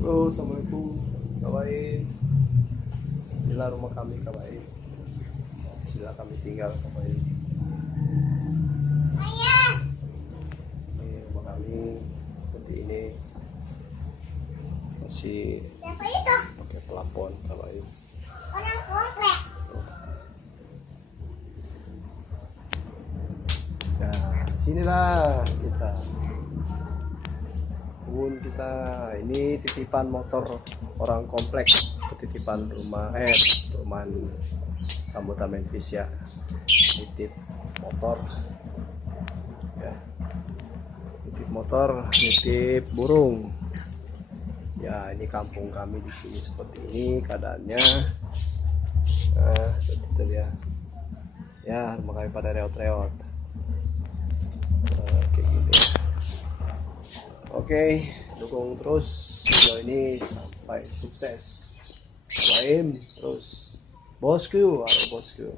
Halo, assalamualaikum kawain. Inilah rumah kami kawain. Sila kami tinggal kawain. Ini rumah kami seperti ini. Masih pakai pelapon kawain. Orang komplek. Nah, sinilah kita. Kita ini titipan motor orang komplek, ketitipan perumahan Samudra Menvis ya, titip motor ya, titip motor, titip burung ya. Ini kampung kami di sini seperti ini keadaannya. Itu ya rumah kami pada reot-reot kayak gitu ya. Oke, dukung terus video ini sampai sukses. Doain terus bosku, halo bosku.